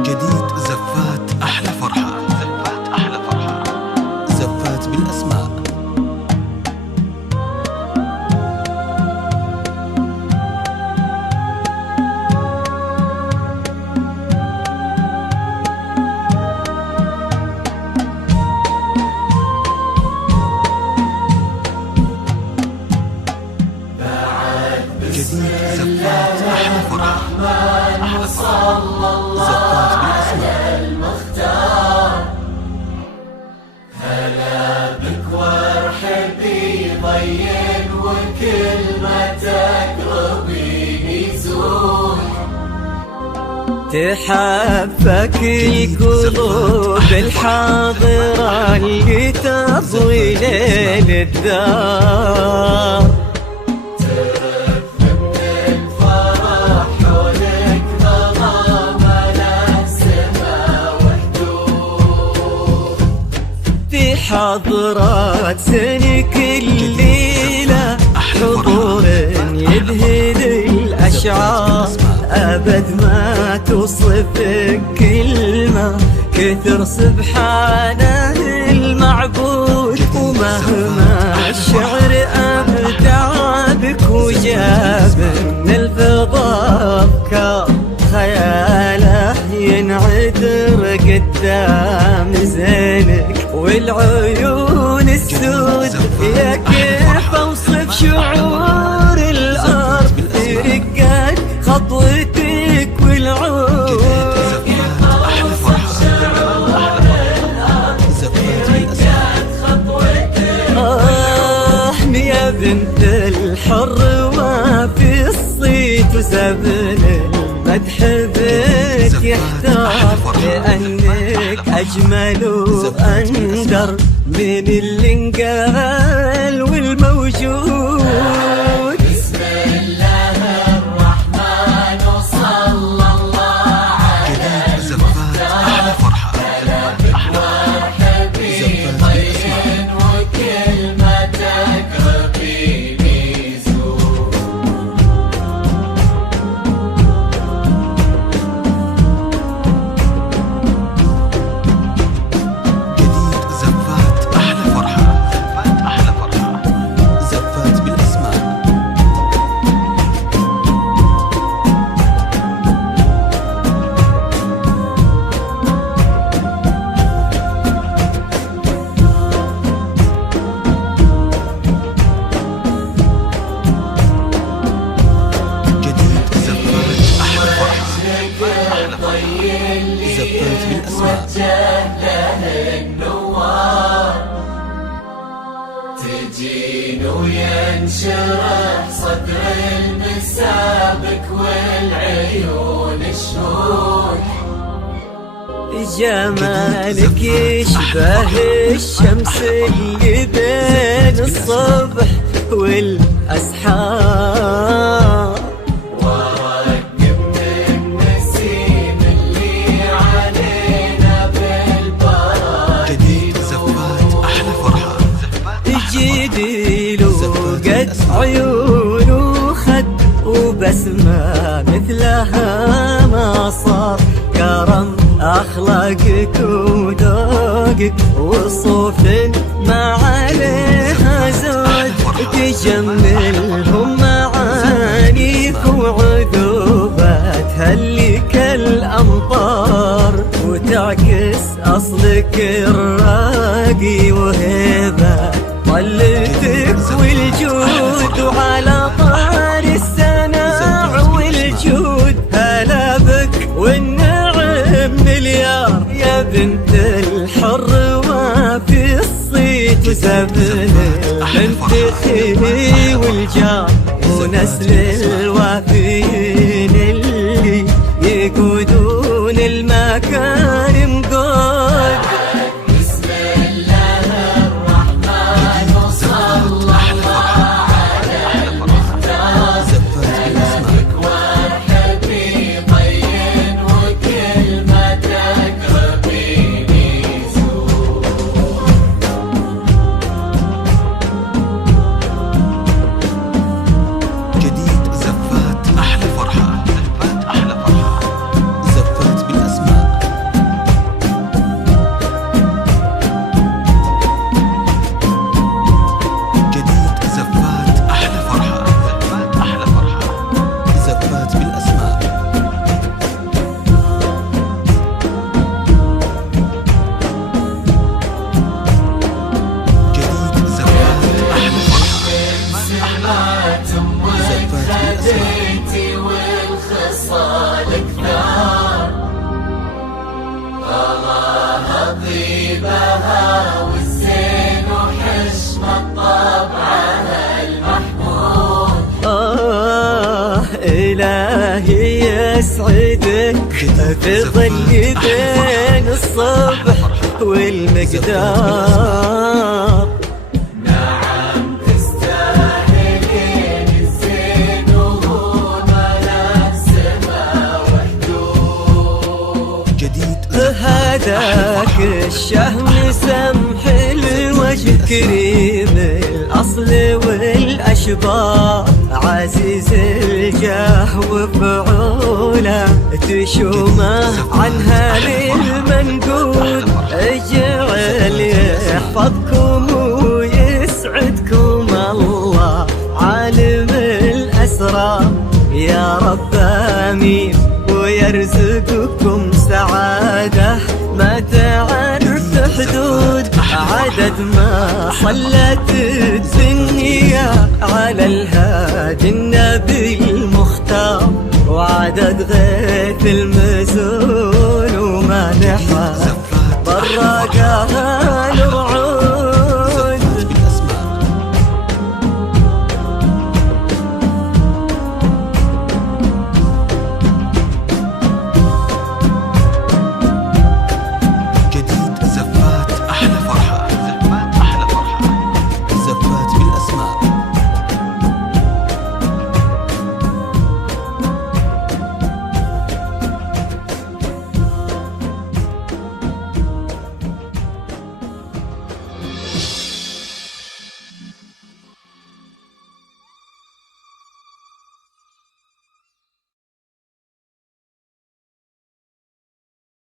جديد زفات أحلى فرحة، زفات أحلى فرحة، زفات بالأسماء. جديد زفات أحلى فرحة، أحلى فرحة، زفات بالأسماء. هلا بك وارحبي ضين وكل ما تقربيني زور. تحبك القلوب الحاضرة اللي تضوي ليل الدار. حضرات سنك الليلة حضور يذهل الأشعار، أبد ما توصفك كلمة كثر سبحانه المعبود. ومهما الشعر أبدع بك وجاب من الفضاء أفكار، خياله ينعذر قدام زينك والعيون السود. يا كيف اوصف شعور الارض رقات خطوتك والعود. يا بنت الحر وفي الصيت وزبن المدح بك يحتار، لأنك أجمل وأندر من اللي انقال والموجود. بسم الله الرحمن وصلى الله على زفات أحلى فرحة، وارحبي ضين وكل ما تقربيني زور. جديد زفات أحلى فرحة، زفات أحلى فرحة، زفات بالأسماء. جديد زفات أحلى فرحة، أحلى فرحة، زفات بالأسماء. له النوار تجين وينشرح صدر المسابك والعيون الشوح. جمالك يشبه الشمس اللي بين الصبح والأسحار. ورقب من نسيم اللي علينا بالبراء. جديد زفات أحلى فرحة، جدي له قد عيون وخد وبسمة مثلها ما صار. كرم أخلاقك وذوقك وصوف ما عليها زود. تجملهم معانيك وعذوباتها اللي كالأمطار، وتعكس أصلك الراقي وهبة طلتك والجود. وعلى طار السناع والجود هلا بك والنعم مليار. يا بنت الحر وفي الصيت وزبن المنتخي والجار، ونسل الوافيين اللي يقودون المكارم قود. بسم الله الرحمن وصلى الله على المختار. زفات بالأسماء. وارحبي ضين وكل ما تقربيني زور. إلهي يسعدك في ظل بين الصبح والمقدار. نعم تستاهلين الزين وملا السما وحدود. جديد هذاك الشهم سمح الوجه كريم الأصل والأشبار، عزيز الجاه وفعوله تشومه عنها للمنقول. اجعل يحفظكم ويسعدكم الله عالم الأسرار يا رب آمين، ويرزقكم سعادة ما تعرف حدود. عدد ما صلت الدنيا على الهادي النبي المختار، وعدد غيث المزول وما نحى براقها